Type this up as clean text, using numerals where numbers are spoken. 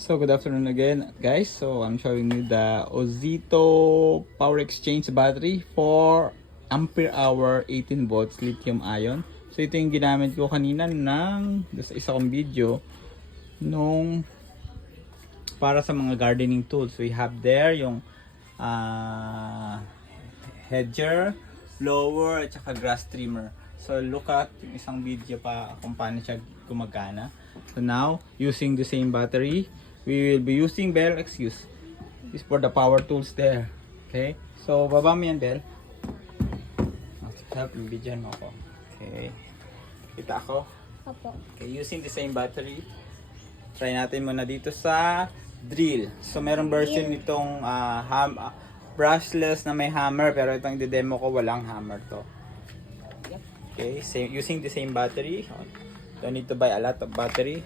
So good afternoon again guys. So I'm showing you the Ozito Power Exchange battery for ampere hour 18 volts lithium ion. So ito yung ginamit ko kanina sa isa kong video nung para sa mga gardening tools. We have there yung hedger, blower at saka grass trimmer. So look at yung isang video pa kung paano siya gumagana. So now using the same battery, we will be using Bell. Excuse. This for the power tools there. Okay. So baba mo yan, Bell. Help yung video mo ako. Okay. Kita ako. Opo. Okay, using the same battery. Try natin muna dito sa drill. So merong version nitong brushless na may hammer, pero itong i-demo ko walang hammer to. Okay, using the same battery. Don't need to buy a lot of battery.